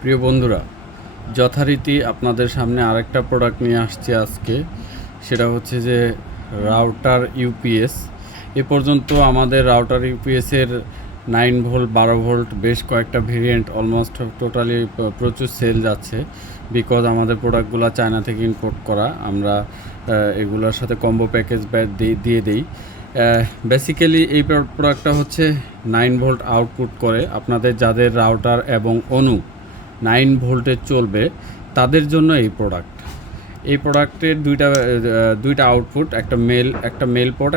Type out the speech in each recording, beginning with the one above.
প্রিয় বন্ধুরা, যথারীতি আপনাদের সামনে আরেকটা প্রোডাক্ট নিয়ে আসছি আজকে। সেটা হচ্ছে যে রাউটার ইউপিএস। এ পর্যন্ত আমাদের রাউটার ইউপিএসের 9 ভোল্ট, 12 ভোল্ট বেশ কয়েকটা ভেরিয়েন্ট অলমোস্ট টোটালি প্রচুর সেল যাচ্ছে। বিকজ আমাদের প্রোডাক্টগুলো চায়না থেকে ইম্পোর্ট করা, আমরা এগুলোর সাথে কম্বো প্যাকেজ দিয়ে দিই। বেসিক্যালি এই প্রোডাক্টটা হচ্ছে 9 ভোল্ট আউটপুট করে। আপনাদের যাদের রাউটার এবং অনু 9 ভোল্টে চলবে তাদের জন্য এই প্রোডাক্টের দুইটা আউটপুট, একটা মেল পোর্ট,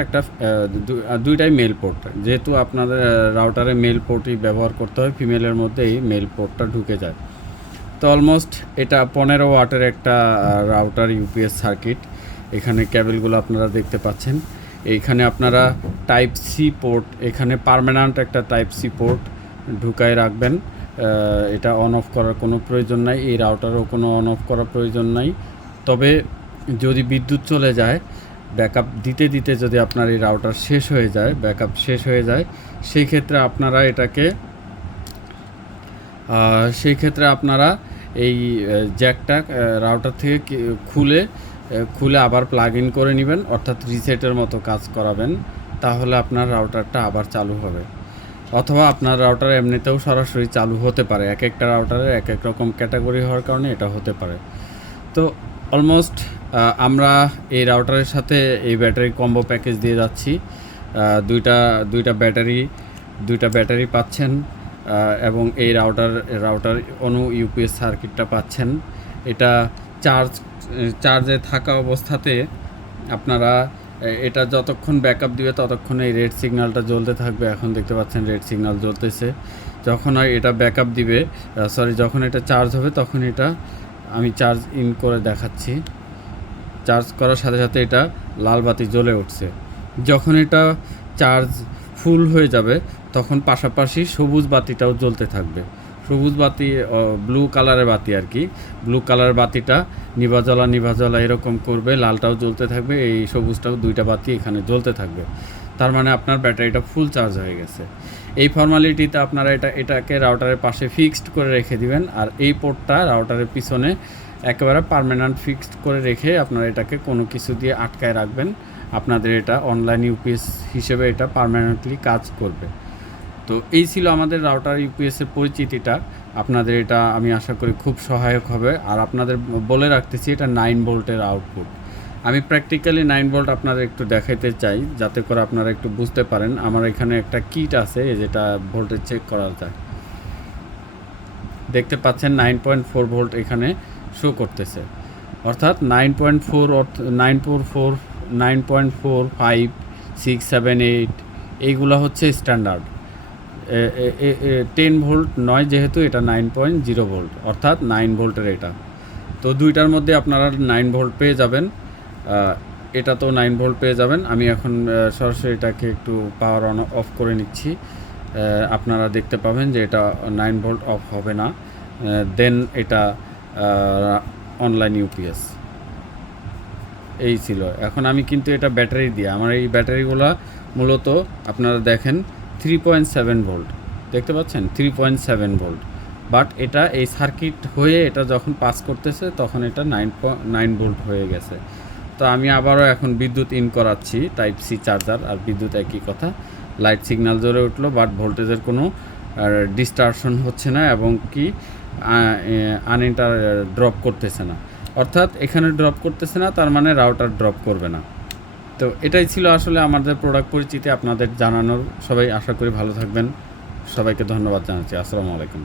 দুইটাই মেল পোর্ট। যেহেতু আপনাদের রাউটারে মেল পোর্টই ব্যবহার করতে হয়, ফিমেলের মধ্যে এই মেল পোর্টটা ঢুকে যায়। তো অলমোস্ট এটা 15 ওয়াটের একটা রাউটার ইউপিএস সার্কিট। এখানে কেবলগুলো আপনারা দেখতে পাচ্ছেন। এইখানে আপনারা টাইপ সি পোর্ট, এখানে পার্মানেন্ট একটা টাইপ সি পোর্ট ঢুকায় রাখবেন। এটা অন অফ করার কোনো প্রয়োজন নাই, এই রাউটারও কোনো অন অফ করার প্রয়োজন নাই। তবে যদি বিদ্যুৎ চলে যায়, ব্যাকআপ দিতে দিতে যদি আপনার এই রাউটার শেষ হয়ে যায়, ব্যাকআপ শেষ হয়ে যায়, সেই ক্ষেত্রে আপনারা এই জ্যাকটা রাউটার থেকে খুলে আবার প্লাগ ইন করে নেবেন, অর্থাৎ রিসেটের মতো কাজ করাবেন। তাহলে আপনার রাউটারটা আবার চালু হবে। অথবা আপনার রাউটার এমনিতেও সরাসরি চালু হতে পারে। এক একটা রাউটারের এক এক রকম ক্যাটাগরি হওয়ার কারণে এটা হতে পারে। তো অলমোস্ট আমরা এই রাউটারের সাথে এই ব্যাটারি কম্বো প্যাকেজ দিয়ে যাচ্ছি। দুইটা ব্যাটারি পাচ্ছেন, এবং এই রাউটার অনু ইউপিএস সার্কিটটা পাচ্ছেন। এটা চার্জে থাকা অবস্থাতে আপনারা এটা যতক্ষণ ব্যাকআপ দিবে ততক্ষণ এই রেড সিগন্যালটা জ্বলতে থাকবে। এখন দেখতে পাচ্ছেন রেড সিগন্যাল জ্বলতেছে। যখন এটা ব্যাকআপ দিবে, যখন এটা চার্জ হবে, তখন এটা আমি চার্জ ইন করে দেখাচ্ছি। চার্জ করার সাথে সাথে এটা লাল বাতি জ্বলে উঠছে। যখন এটা চার্জ ফুল হয়ে যাবে, তখন পাশাপাশি সবুজ বাতিটাও জ্বলতে থাকবে। সবুজ বাতি, ব্লু কালারের বাতি আর কি, ব্লু কালারের বাতিটা নিভা জ্বলা এরকম করবে, লালটাও জ্বলতে থাকবে, এই সবুজটাও, দুইটা বাতি এখানে জ্বলতে থাকবে। তার মানে আপনার ব্যাটারিটা ফুল চার্জ হয়ে গেছে। এই ফর্মালিটিতে আপনারা এটাকে রাউটারের পাশে ফিক্সড করে রেখে দিবেন। আর এই পোর্টটা রাউটারের পিছনে একেবারে পার্মানেন্ট ফিক্সড করে রেখে আপনারা এটাকে কোনো কিছু দিয়ে আটকায় রাখবেন। আপনাদের এটা অনলাইন ইউপিএস হিসেবে এটা পার্মানেন্টলি কাজ করবে। তো এই ছিল আমাদের রাউটার ইউপিএসের পরিচিতিটা। আপনাদের এটা আমি আশা করি খুব সহায়ক হবে। আর আপনাদের বলে রাখতেছি, এটা 9 ভোল্টের আউটপুট। আমি প্র্যাকটিক্যালি 9 ভোল্ট আপনাদের একটু দেখাইতে চাই, যাতে করে আপনারা একটু বুঝতে পারেন। আমার এখানে একটা কিট আছে যেটা ভোল্টেজ চেক করা যায়। দেখতে পাচ্ছেন 9.4 ভোল্ট এখানে শো করতেছে, অর্থাৎ 9.4, 9.4, 5, 6, 7, 8 এইগুলো হচ্ছে স্ট্যান্ডার্ড। 10 ভোল্ট নয়, যেহেতু এটা 9.0 ভোল্ট, অর্থাৎ 9 ভোল্টের এটা। তো দুইটার মধ্যে আপনারা 9 ভোল্ট পেয়ে যাবেন। এটা তো 9 ভোল্ট পেয়ে যাবেন। আমি এখন সরাসরি এটাকে একটু পাওয়ার অন অফ করে নিচ্ছি। আপনারা দেখতে পাবেন যে এটা 9 ভোল্ট অফ হবে না। দেন এটা অনলাইন ইউপিএস এই ছিল। এখন আমি কিন্তু এটা ব্যাটারি দিয়ে, আমার এই ব্যাটারিগুলো মূলত আপনারা দেখেন 3.7 ভোল্ট, দেখতে পাচ্ছেন 3.7 ভোল্ট। বাট এটা এই সার্কিট হয়ে এটা যখন পাস করতেছে তখন এটা 9.9 ভোল্ট হয়ে গেছে। তো আমি আবারও এখন বিদ্যুৎ ইন করাচ্ছি, টাইপ সি চার্জার আর বিদ্যুৎ একই কথা। লাইট সিগন্যাল জ্বলে উঠলো, বাট ভোল্টেজের কোনো ডিস্টারশন হচ্ছে না, এবং কি ড্রপ করতেছে না। অর্থাৎ এখানে ড্রপ করতেছে না, তার মানে রাউটার ড্রপ করবে না। তো এটাই ছিল আসলে আমাদের প্রোডাক্ট পরিচিতি আপনাদের জানানোর। সবাই আশা করি ভালো থাকবেন। সবাইকে ধন্যবাদ জানাচ্ছি। আসসালামু আলাইকুম।